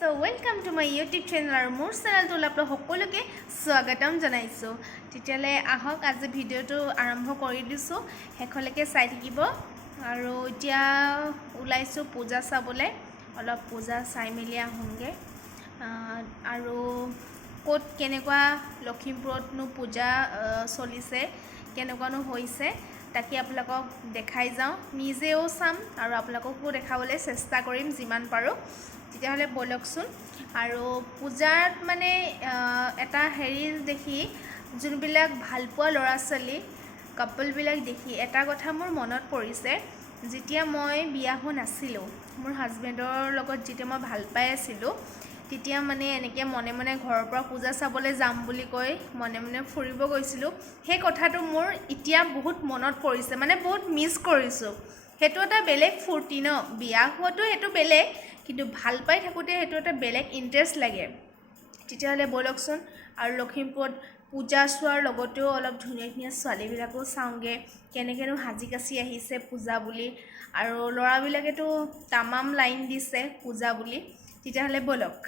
so welcome to my YouTube channel আৰু মোৰ চেনেলটো আপোনালোক সকলোকে স্বাগতম জনাইছো তেতিয়ালে আহক আজি ভিডিওটো আৰম্ভ কৰি দিছো হেখলৈকে চাই থাকিব আৰু এতিয়া উলাইছো পূজা চাবলে অলপ পূজা চাই মেলি আহোঁগে আৰু কোট কেনেকুৱা লখিমপুৰতনো পূজা চলিছে কেনেকুৱানো হৈছে তাকে আপোনালোকক দেখাই যাওঁ নিজেও চাম আৰু আপোনালোককো দেখাবলৈ চেষ্টা কৰিম যিমান পাৰো তেতিয়াহলে বলকচোন আৰু পূজাত মানে এটা হেৰি দেখি যোনবিলাক ভালপোৱা ল'ৰা ছোৱালী কাপল বিলাক দেখি এটা কথা মোৰ মনত পৰিছে যেতিয়া মই বিয়া হৈ নাছিলো মোৰ হাজবেণ্ডৰ লগত যেতিয়া মই ভাল পাই আছিলো তেতিয়া মানে এনেকে মনে মনে ঘৰৰ পৰা পূজা চাবলৈ যাম বুলি কৈ মনে মনে ফুৰিব গৈছিলো সেই কথাটো মোৰ এতিয়া বহুত মনত পৰিছে মানে বহুত মিস কৰিছো হেতু এটা বেলেগ ফুৰ্তি ন বিয়া হোৱাটো হেতু বেলেগ কিন্তু ভাল পাই থাকোতে হেতু এটা বেলেগ ইন্টাৰেষ্ট লাগে তেতিয়ালে বলকচোন আৰু লখিমপুৰত পূজা চোৱাৰ লগতেও অলপ ধুনীয়া ধুনীয়া ছোৱালীবিলাকো চাওঁগে কেনেকেনো হাজি কাছি আহিছে পূজা বুলি আৰু ল'ৰাবিলাকেতো তামাম লাইন দিছে পূজা বুলি তেতিয়ালে বলক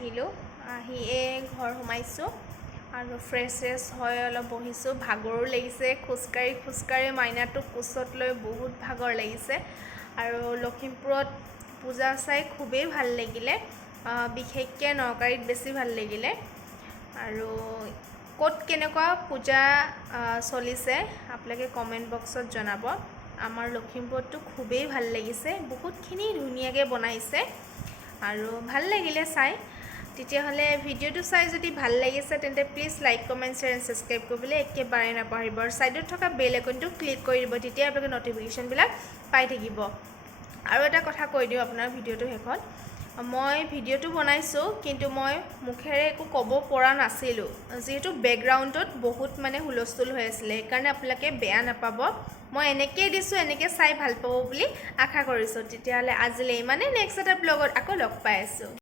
আহিলোঁ আহিয়ে ঘৰ সোমাইছোঁ আৰু ফ্ৰেছ হৈ অলপ বহিছোঁ ভাগৰো লাগিছে খোজকাঢ়ি মাইনাটোক কোচত লৈ বহুত ভাগৰ লাগিছে আৰু লখিমপুৰত পূজা চাই খুবেই ভাল লাগিলে বিশেষকৈ নকাৰিত বেছি ভাল লাগিলে আৰু ক'ত কেনেকুৱা পূজা চলিছে আপোনালোকে কমেণ্ট বক্সত জনাব আমাৰ লখিমপুৰতো খুবেই ভাল লাগিছে বহুতখিনি ধুনীয়াকৈ বনাইছে আৰু ভাল লাগিলে চাই তেতিয়াহ'লে ভিডিঅ'টো চাই যদি ভাল লাগিছে তেন্তে please like comment share and subscribe কৰিবলৈ একেবাৰে নাপাহৰিব আৰু ছাইডত থকা বেল আইকনটো ক্লিক কৰি দিব তেতিয়া আপোনালোকে নটিফিকেশ্যনবিলাক পাই থাকিব আৰু এটা কথা কৈ দিওঁ আপোনাৰ ভিডিঅ'টো শেষত মই ভিডিঅ'টো বনাইছোঁ কিন্তু মই মুখেৰে একো ক'ব পৰা নাছিলোঁ যিহেতু বেকগ্ৰাউণ্ডত বহুত মানে হুলস্থুল হৈ আছিলে সেইকাৰণে আপোনালোকে বেয়া নাপাব মই এনেকৈ দিছোঁ এনেকৈ চাই ভাল পাব বুলি আশা কৰিছোঁ তেতিয়াহ'লে আজিলৈ ইমানেই নেক্সট এটা ব্লগত আকৌ লগ পাই আছোঁ